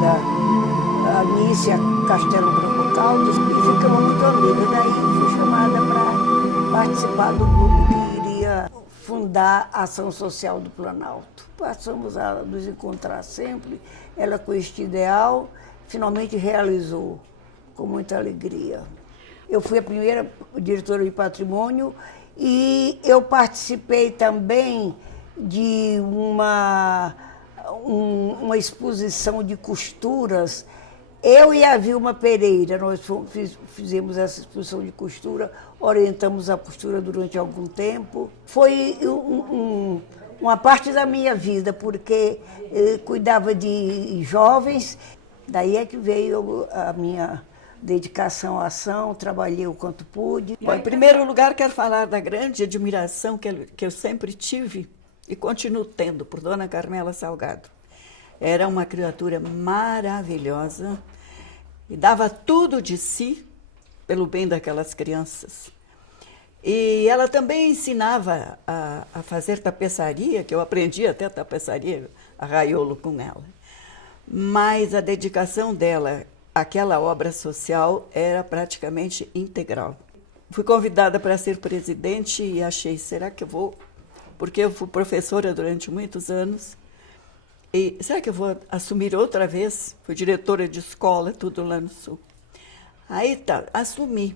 da Anícia Castelo Branco Caldas, e ficamos muito amigas. Daí fui chamada para participar do grupo que iria fundar a Ação Social do Planalto. Passamos a nos encontrar sempre, ela com este ideal, finalmente realizou, com muita alegria. Eu fui a primeira diretora de patrimônio e eu participei também de uma exposição de costuras. Eu e a Vilma Pereira, nós fizemos essa exposição de costura, orientamos a costura durante algum tempo. Foi uma parte da minha vida, porque cuidava de jovens, daí é que veio a minha dedicação à ação, trabalhei o quanto pude. Bom, em primeiro lugar, quero falar da grande admiração que eu sempre tive e continuo tendo por Dona Carmela Salgado. Era uma criatura maravilhosa e dava tudo de si pelo bem daquelas crianças. E ela também ensinava a fazer tapeçaria, que eu aprendi até tapeçaria, arraiolo com ela. Mas a dedicação dela àquela obra social era praticamente integral. Fui convidada para ser presidente e achei, será que eu vou? Porque eu fui professora durante muitos anos. E será que eu vou assumir outra vez? Fui diretora de escola, tudo lá no Sul. Aí tá, assumi.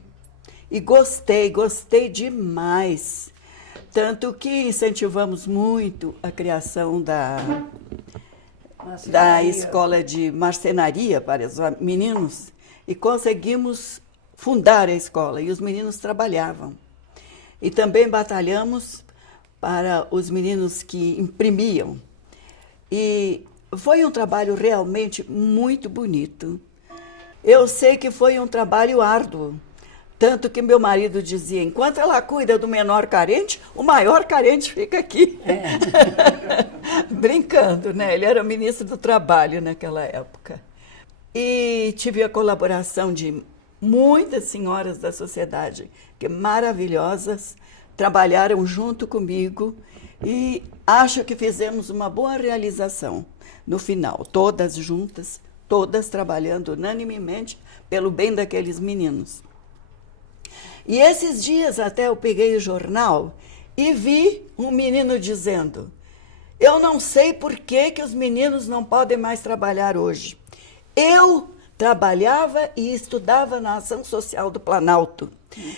E gostei demais. Tanto que incentivamos muito a criação da escola de marcenaria para os meninos e conseguimos fundar a escola. E os meninos trabalhavam. E também batalhamos para os meninos que imprimiam. E foi um trabalho realmente muito bonito. Eu sei que foi um trabalho árduo, tanto que meu marido dizia, enquanto ela cuida do menor carente, o maior carente fica aqui. Brincando, né? Ele era ministro do Trabalho naquela época. E tive a colaboração de muitas senhoras da sociedade, que maravilhosas, trabalharam junto comigo e acho que fizemos uma boa realização no final, todas juntas, todas trabalhando unanimemente pelo bem daqueles meninos. E esses dias até eu peguei o jornal e vi um menino dizendo, eu não sei por que os meninos não podem mais trabalhar hoje. Eu trabalhava e estudava na Ação Social do Planalto.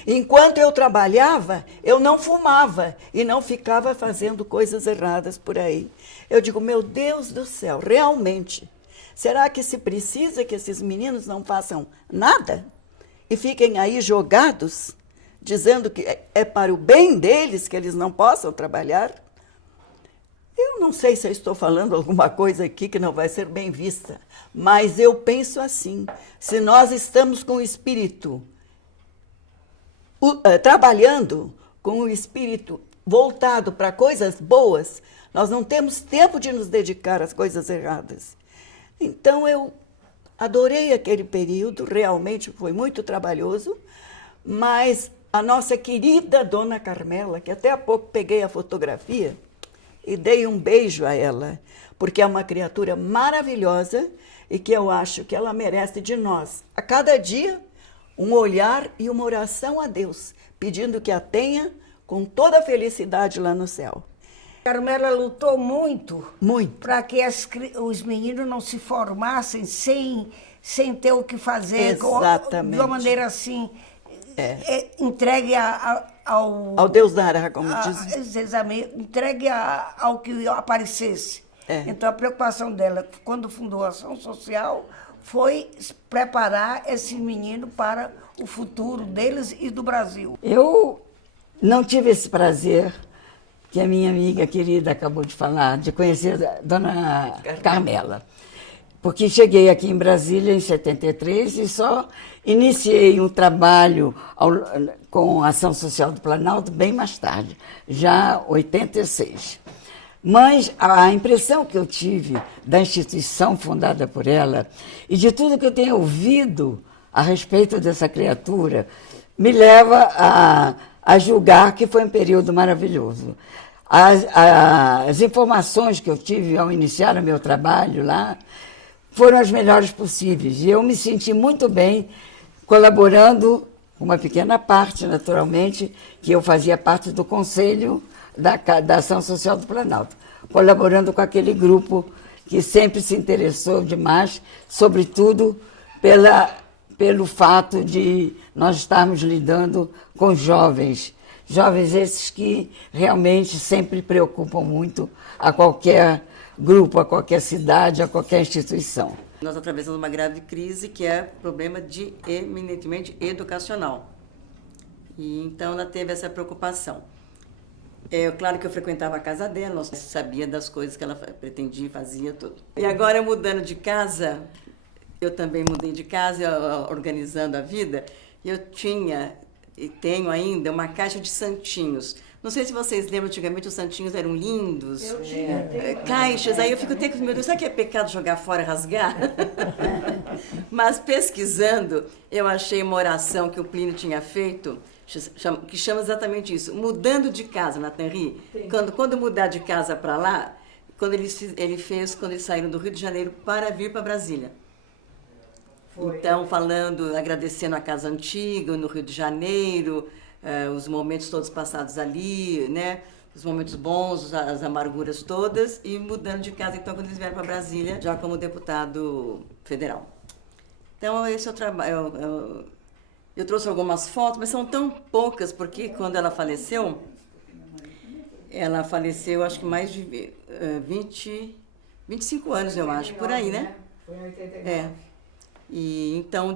Enquanto eu trabalhava, eu não fumava e não ficava fazendo coisas erradas por aí. Eu digo, meu Deus do céu, realmente, será que se precisa que esses meninos não façam nada e fiquem aí jogados, dizendo que é para o bem deles que eles não possam trabalhar? Eu não sei se eu estou falando alguma coisa aqui que não vai ser bem vista, mas eu penso assim, se nós estamos com o espírito trabalhando com o espírito voltado para coisas boas, nós não temos tempo de nos dedicar às coisas erradas. Então, eu adorei aquele período, realmente foi muito trabalhoso, mas a nossa querida Dona Carmela, que até há pouco peguei a fotografia e dei um beijo a ela, porque é uma criatura maravilhosa e que eu acho que ela merece de nós, a cada dia, um olhar e uma oração a Deus, pedindo que a tenha com toda a felicidade lá no céu. Carmela lutou muito, muito, para que os meninos não se formassem sem ter o que fazer. Exatamente. De uma maneira assim, entregue ao Deus dará, como diz. Exatamente, entregue ao que aparecesse. Então a preocupação dela, quando fundou a Ação Social, foi preparar esse menino para o futuro deles e do Brasil. Eu não tive esse prazer que a minha amiga querida acabou de falar, de conhecer a Dona Carmela. Porque cheguei aqui em Brasília em 73 e só iniciei um trabalho com a Ação Social do Planalto bem mais tarde, já em 86. Mas a impressão que eu tive da instituição fundada por ela e de tudo que eu tenho ouvido a respeito dessa criatura me leva a julgar que foi um período maravilhoso. As informações que eu tive ao iniciar o meu trabalho lá foram as melhores possíveis. E eu me senti muito bem colaborando, uma pequena parte, naturalmente, que eu fazia parte do Conselho da Ação Social do Planalto, colaborando com aquele grupo que sempre se interessou demais, sobretudo pelo fato de nós estarmos lidando com jovens esses que realmente sempre preocupam muito a qualquer grupo, a qualquer cidade, a qualquer instituição. Nós atravessamos uma grave crise que é problema eminentemente educacional. E então ela teve essa preocupação. Claro que eu frequentava a casa dela, eu sabia das coisas que ela pretendia, fazia, tudo. E agora, mudando de casa, eu também mudei de casa, organizando a vida, e eu tinha e tenho ainda uma caixa de santinhos. Não sei se vocês lembram, antigamente os santinhos eram lindos. Eu tinha. Caixas, aí eu fico até com meu Deus, será que é pecado jogar fora e rasgar? Mas pesquisando, eu achei uma oração que o Plínio tinha feito, que chama exatamente isso, mudando de casa, Nathan Ri. Quando mudar de casa para lá, quando ele fez quando eles saíram do Rio de Janeiro para vir para Brasília. Foi. Então, agradecendo a casa antiga, no Rio de Janeiro, os momentos todos passados ali, né? Os momentos bons, as amarguras todas, e mudando de casa, então, quando eles vieram para Brasília, já como deputado federal. Então, esse é o trabalho. Eu trouxe algumas fotos, mas são tão poucas, porque quando ela faleceu acho que mais de 25 anos, eu acho, por aí, né? Foi em 89. E então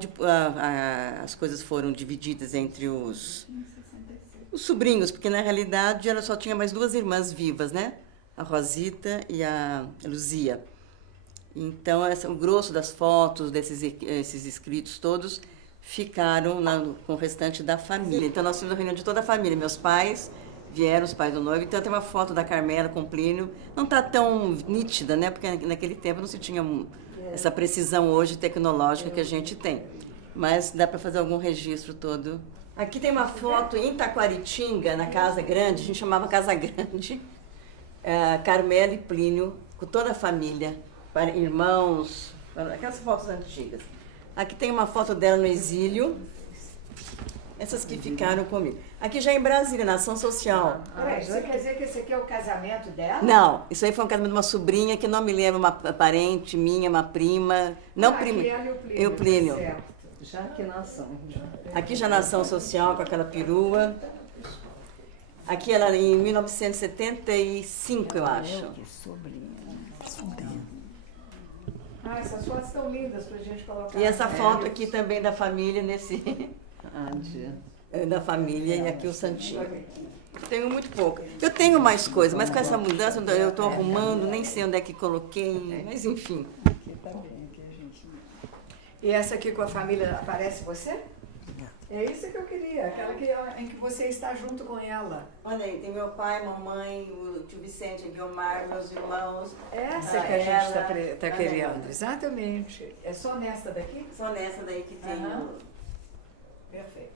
as coisas foram divididas entre os sobrinhos, porque na realidade ela só tinha mais 2 irmãs vivas, né? A Rosita e a Luzia. Então o grosso das fotos, esses escritos todos, ficaram lá com o restante da família. Então nós fizemos a reunião de toda a família. Meus pais vieram, os pais do noivo. Então tem uma foto da Carmela com o Plínio. Não está tão nítida, né? Porque naquele tempo não se tinha essa precisão hoje tecnológica que a gente tem. Mas dá para fazer algum registro todo. Aqui tem uma foto em Taquaritinga, na Casa Grande, a gente chamava Casa Grande, Carmela e Plínio, com toda a família, irmãos, aquelas fotos antigas. Aqui tem uma foto dela no exílio, essas que ficaram comigo. Aqui já em Brasília, na Ação Social. Isso quer dizer que esse aqui é o casamento dela? Não, isso aí foi um casamento de uma sobrinha que não me lembro, uma parente minha, uma prima. Não prima. Eu, Plínio. tá certo. Já que nação. Aqui já na Ação Social, com aquela perua. Aqui ela em 1975, eu acho. Essas fotos estão lindas pra gente colocar. E essa foto aqui também da família, da família, e aqui o santinho. Tenho muito pouco. Eu tenho mais coisas, mas com essa mudança eu estou arrumando, nem sei onde é que coloquei, mas enfim. E essa aqui com a família, aparece você? É isso que eu queria, aquela em que você está junto com ela. Olha aí, tem meu pai, mamãe, o tio Vicente, a Guiomar, meus irmãos. Essa que a gente está querendo, exatamente. É só nessa daqui? Só nessa daí que tem. Perfeito.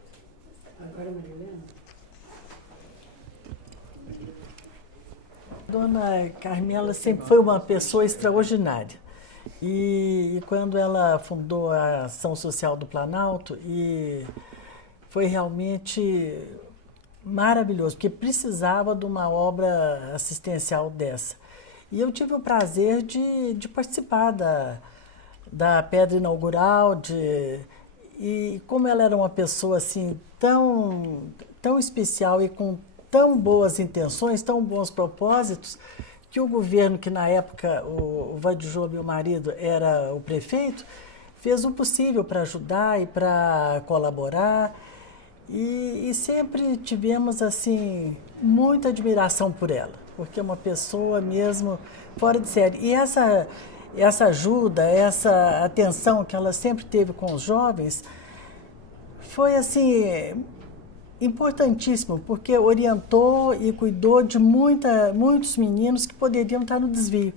Agora, Marilena. Dona Carmela sempre foi uma pessoa extraordinária. E quando ela fundou a Ação Social do Planalto, foi realmente maravilhoso, porque precisava de uma obra assistencial dessa. E eu tive o prazer de participar da pedra inaugural, e como ela era uma pessoa assim tão especial e com tão boas intenções, tão bons propósitos, que o governo, que na época o Vadijô, meu marido, era o prefeito, fez o possível para ajudar e para colaborar. E sempre tivemos assim muita admiração por ela, porque é uma pessoa mesmo fora de série. E essa ajuda, essa atenção que ela sempre teve com os jovens foi assim importantíssimo, porque orientou e cuidou de muitos meninos que poderiam estar no desvio.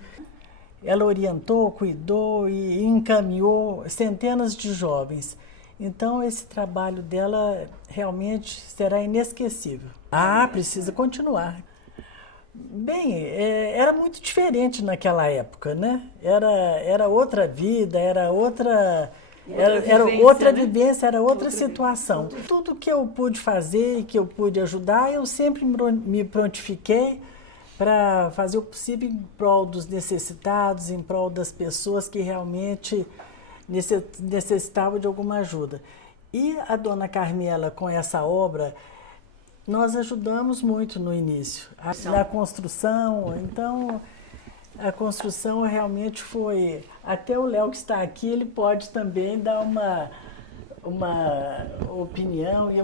Ela orientou, cuidou e encaminhou centenas de jovens. Então, esse trabalho dela realmente será inesquecível. Precisa continuar. Bem, era muito diferente naquela época, né? Era outra vida, era outra vivência, era outra situação. Tudo que eu pude fazer e que eu pude ajudar, eu sempre me prontifiquei para fazer o possível em prol dos necessitados, em prol das pessoas que realmente necessitavam de alguma ajuda. E a dona Carmela, com essa obra, nós ajudamos muito no início, na construção. Então, a construção realmente foi... Até o Léo que está aqui, ele pode também dar uma opinião e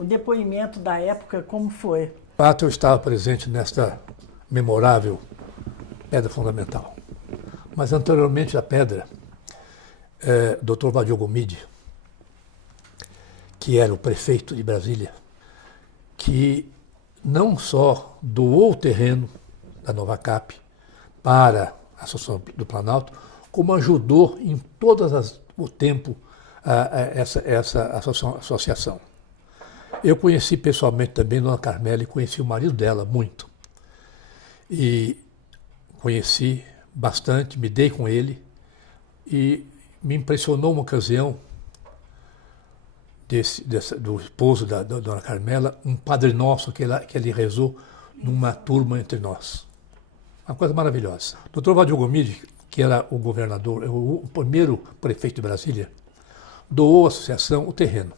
um depoimento da época, como foi. De fato, eu estava presente nesta memorável pedra fundamental. Mas anteriormente à pedra, Dr. Valdir Gomide, que era o prefeito de Brasília, que não só doou o terreno da Nova Cap para a Associação do Planalto, como ajudou em o tempo essa associação. Eu conheci pessoalmente também a Dona Carmela e conheci o marido dela muito. E conheci bastante, me dei com ele e me impressionou uma ocasião do esposo da Dona Carmela, um Padre Nosso que ele rezou numa turma entre nós. Uma coisa maravilhosa. O Dr. Valdir Gomide, que era o governador, o primeiro prefeito de Brasília, doou à associação o terreno.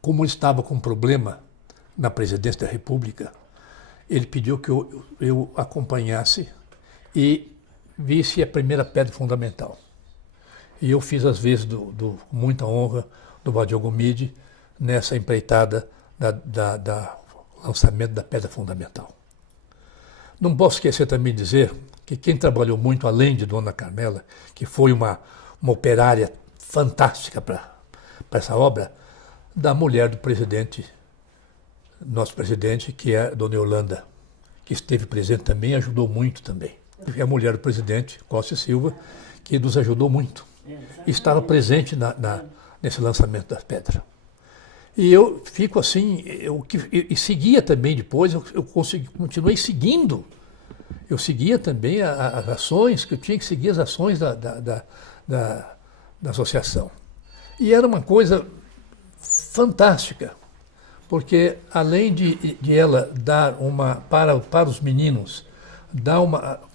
Como estava com problema na presidência da República, ele pediu que eu acompanhasse e visse a primeira pedra fundamental. E eu fiz as vezes, com muita honra, do Valdir Gomide nessa empreitada da lançamento da pedra fundamental. Não posso esquecer também de dizer que quem trabalhou muito, além de Dona Carmela, que foi uma operária fantástica para essa obra, da mulher do presidente, nosso presidente, que é a Dona Yolanda, que esteve presente também e ajudou muito também. E a mulher do presidente, Costa e Silva, que nos ajudou muito. E estava presente nesse lançamento da pedra. E eu fico assim, e seguia também depois, eu continuei seguindo. Eu seguia também as ações, que eu tinha que seguir as ações da associação. E era uma coisa fantástica, porque além de ela dar para os meninos,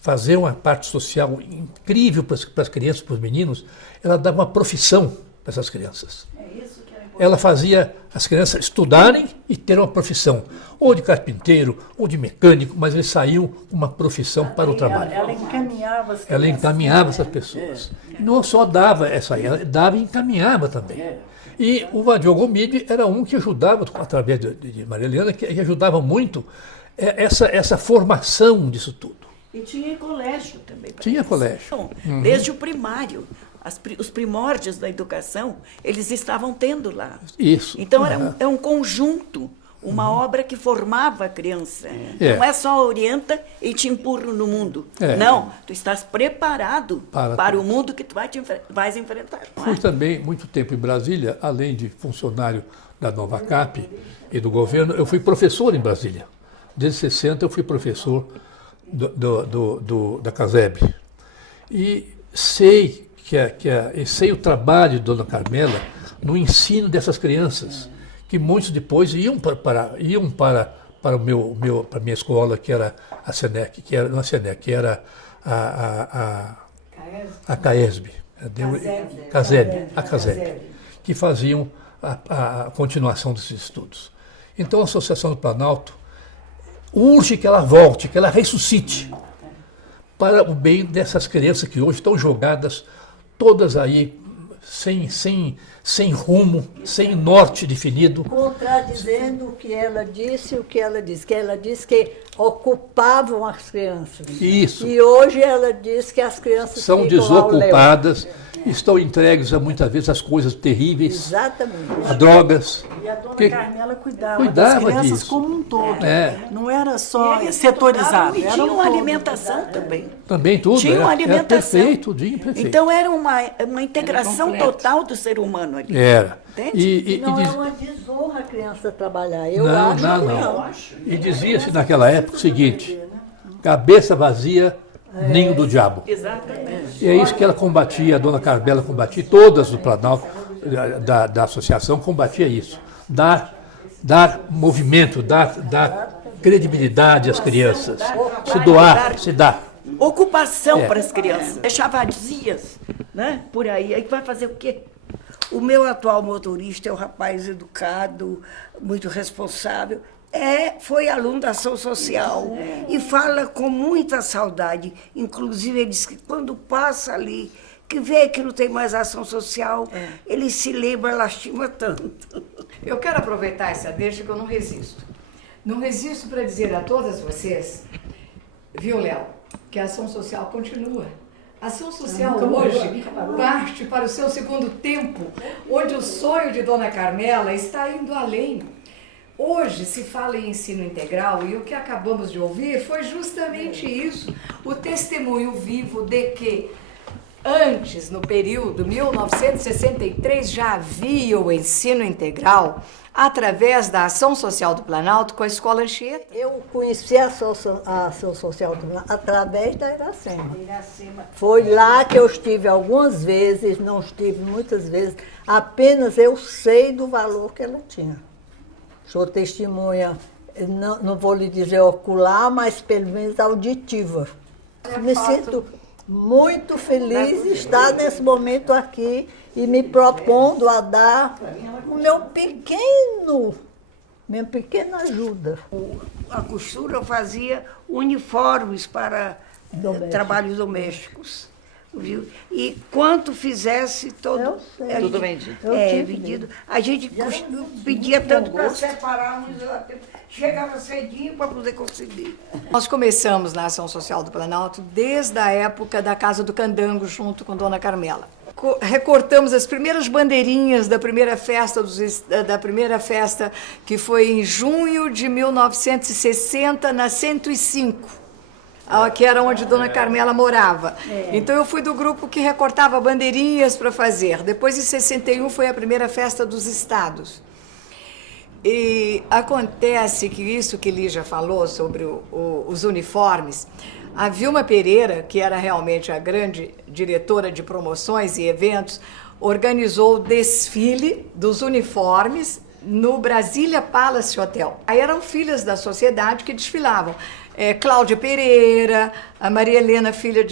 fazer uma parte social incrível para as crianças, para os meninos, ela dava uma profissão para essas crianças. Ela fazia as crianças estudarem e ter uma profissão, ou de carpinteiro, ou de mecânico, mas eles saíam com uma profissão para o trabalho. Ela encaminhava as crianças. Ela encaminhava essas pessoas. Não só dava essa aí, ela dava e encaminhava também. E o Valdir Gomide era um que ajudava, através de Maria Eliana, que ajudava muito essa formação disso tudo. E tinha colégio também. Tinha colégio. Então, desde o primário. Os primórdios da educação, eles estavam tendo lá. Isso. Então, é um conjunto, uma obra que formava a criança. Não é só orienta e te empurra no mundo. Não, tu estás preparado para o mundo que tu vais enfrentar. Fui também muito tempo em Brasília, além de funcionário da Nova Cap e do governo, eu fui professor em Brasília. Desde 60 eu fui professor da CASEB. E sei sei o trabalho de Dona Carmela no ensino dessas crianças, que muitos depois iam para a minha escola, que era a SENEC, que era, não a SENEC, que era a CAESB, a CASEB, que faziam a continuação desses estudos. Então a Associação do Planalto urge que ela volte, que ela ressuscite, para o bem dessas crianças que hoje estão jogadas todas aí, sem rumo, sem norte definido. Contradizendo o que ela disse, que ela disse que ocupavam as crianças. Isso. E hoje ela diz que as crianças são ficam desocupadas estão entregues a muitas vezes às coisas terríveis, Exatamente. a drogas. E a dona Que- Carmela cuidava Cuidava das crianças disso. como um todo. É. Não era só Eles setorizado, estudavam e era tinham um uma todo. alimentação também. Também tudo. Tinha uma Era alimentação. perfeito, tudinho perfeito. Então era uma integração completo. total do ser humano ali. Era. Entende? E Não é diz- uma desonra a criança trabalhar. Eu Não, acho não, que não. E dizia-se naquela época o seguinte: cabeça vazia, ninho do diabo. Exatamente. E é isso que ela combatia, a dona Carmela combatia, todas do Planalto, da associação, combatia isso. Dar movimento, dar credibilidade às crianças. Se doar, se dá. Ocupação É. para as crianças. Deixar vazias, né? Por aí. Aí vai fazer o quê? O meu atual motorista é um rapaz educado, muito responsável. Foi aluno da ação social e fala com muita saudade. Inclusive, ele diz que quando passa ali, que vê que não tem mais ação social, ele se lembra, lastima tanto. Eu quero aproveitar essa deixa que eu não resisto. Não resisto para dizer a todas vocês, viu, Léo, que a ação social continua. A ação social hoje parte para o seu segundo tempo, onde o sonho de Dona Carmela está indo além. Hoje se fala em ensino integral e o que acabamos de ouvir foi justamente isso, o testemunho vivo de que antes, no período 1963, já havia o ensino integral através da Ação Social do Planalto com a Escola Anchieta. Eu conheci a ação social através da Iracema. Foi lá que eu estive algumas vezes, não estive muitas vezes, apenas eu sei do valor que ela tinha. Sou testemunha, não vou lhe dizer ocular, mas pelo menos auditiva. Me sinto muito feliz de estar nesse momento aqui e me propondo a dar o minha pequena ajuda. A costura fazia uniformes para trabalhos domésticos. Viu? E quanto fizesse todo. Eu sei. Tudo vendido. Eu tive Vendido. A gente pedia tanto para separar, chegava cedinho para poder conseguir. Nós começamos na Ação Social do Planalto desde a época da Casa do Candango, junto com Dona Carmela. Recortamos as primeiras bandeirinhas da primeira festa, que foi em junho de 1960, na 105. Que era onde Dona Carmela morava. Então eu fui do grupo que recortava bandeirinhas para fazer. Depois, em 61, foi a primeira festa dos estados. E acontece que isso que Lígia falou sobre os uniformes, a Vilma Pereira, que era realmente a grande diretora de promoções e eventos, organizou o desfile dos uniformes no Brasília Palace Hotel. Aí eram filhas da sociedade que desfilavam. Cláudia Pereira, a Maria Helena, filha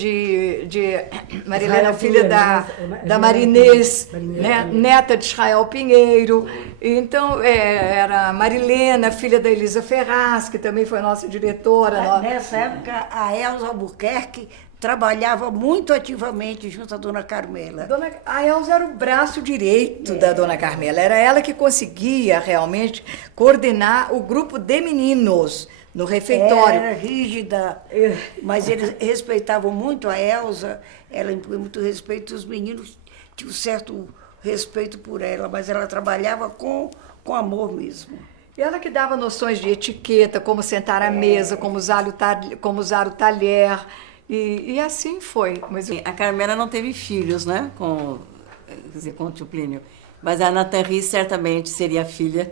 Maria Helena, filha da Marinês, né? Neta de Israel Pinheiro. Então, era a Marilena, filha da Elisa Ferraz, que também foi nossa diretora. Nessa época, a Elza Albuquerque trabalhava muito ativamente junto à Dona Carmela. A Elza era o braço direito da Dona Carmela. Era ela que conseguia realmente coordenar o grupo de meninos no refeitório. Era rígida, mas eles respeitavam muito a Elza, ela impunha muito respeito, os meninos tinham certo respeito por ela, mas ela trabalhava com amor mesmo. E ela que dava noções de etiqueta, como sentar à mesa, como usar o talher, e assim foi. Mas A Carmela não teve filhos, né, com o tio Plínio. Mas a Nathalie certamente seria a filha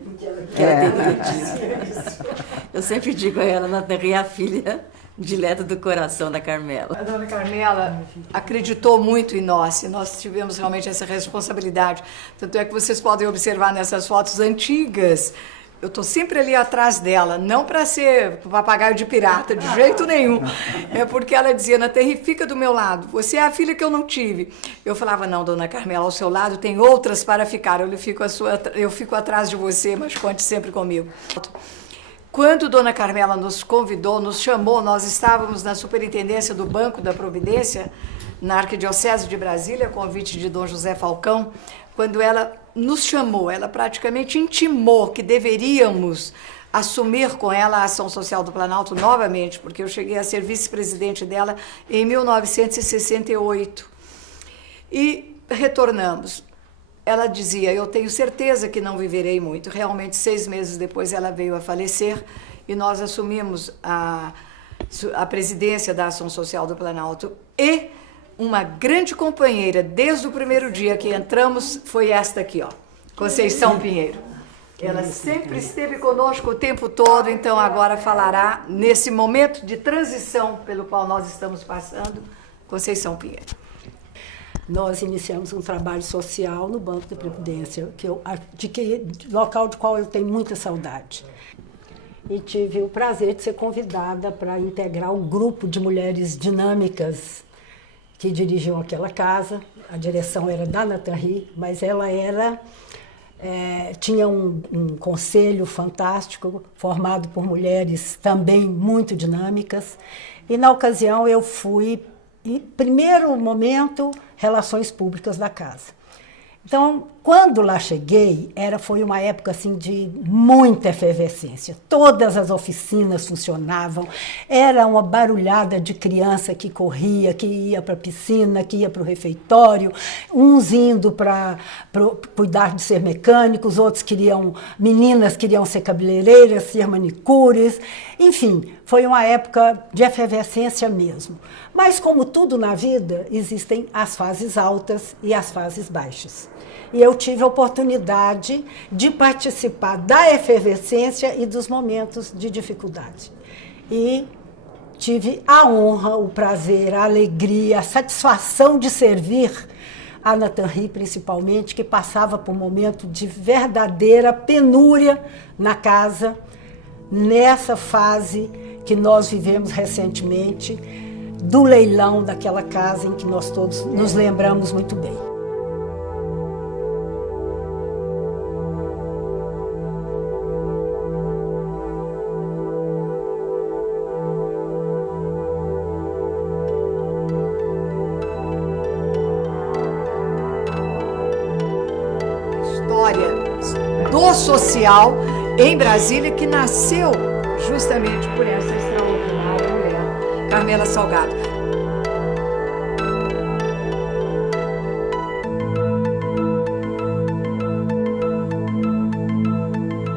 que ela teria tido. Eu sempre digo a ela, Nathalie é a filha dileta do coração da Carmela. A Dona Carmela acreditou muito em nós, e nós tivemos realmente essa responsabilidade. Tanto é que vocês podem observar nessas fotos antigas, eu estou sempre ali atrás dela, não para ser papagaio de pirata, de jeito nenhum. É porque ela dizia, Nathalie, fica do meu lado, você é a filha que eu não tive. Eu falava, não, Dona Carmela, ao seu lado tem outras para ficar, eu fico atrás de você, mas conte sempre comigo. Quando Dona Carmela nos convidou, nos chamou, nós estávamos na Superintendência do Banco da Providência, na Arquidiocese de Brasília, convite de Dom José Falcão. Quando ela nos chamou, ela praticamente intimou que deveríamos assumir com ela a Ação Social do Planalto novamente, porque eu cheguei a ser vice-presidente dela em 1968. E retornamos. Ela dizia, eu tenho certeza que não viverei muito. Realmente, 6 meses depois, ela veio a falecer e nós assumimos a presidência da Ação Social do Planalto. E uma grande companheira, desde o primeiro dia que entramos, foi esta aqui, ó, Conceição Pinheiro. Ela sempre esteve conosco o tempo todo, então agora falará, nesse momento de transição pelo qual nós estamos passando, Conceição Pinheiro. Nós iniciamos um trabalho social no Banco da Previdência, local do qual eu tenho muita saudade. E tive o prazer de ser convidada para integrar um grupo de mulheres dinâmicas que dirigiam aquela casa. A direção era da Nathalie, mas ela tinha um conselho fantástico, formado por mulheres também muito dinâmicas. E, na ocasião, eu fui, em primeiro momento, relações públicas da casa. Então, quando lá cheguei, foi uma época assim, de muita efervescência. Todas as oficinas funcionavam, era uma barulhada de criança que corria, que ia para a piscina, que ia para o refeitório, uns indo para cuidar de ser mecânicos, outros meninas queriam ser cabeleireiras, ser manicures, enfim, foi uma época de efervescência mesmo. Mas, como tudo na vida, existem as fases altas e as fases baixas. E eu tive a oportunidade de participar da efervescência e dos momentos de dificuldade. E tive a honra, o prazer, a alegria, a satisfação de servir a Nathalie, principalmente, que passava por um momento de verdadeira penúria na casa, nessa fase que nós vivemos recentemente, do leilão daquela casa em que nós todos nos lembramos muito bem. Do social em Brasília, que nasceu justamente por essa extraordinária mulher, Carmela Salgado.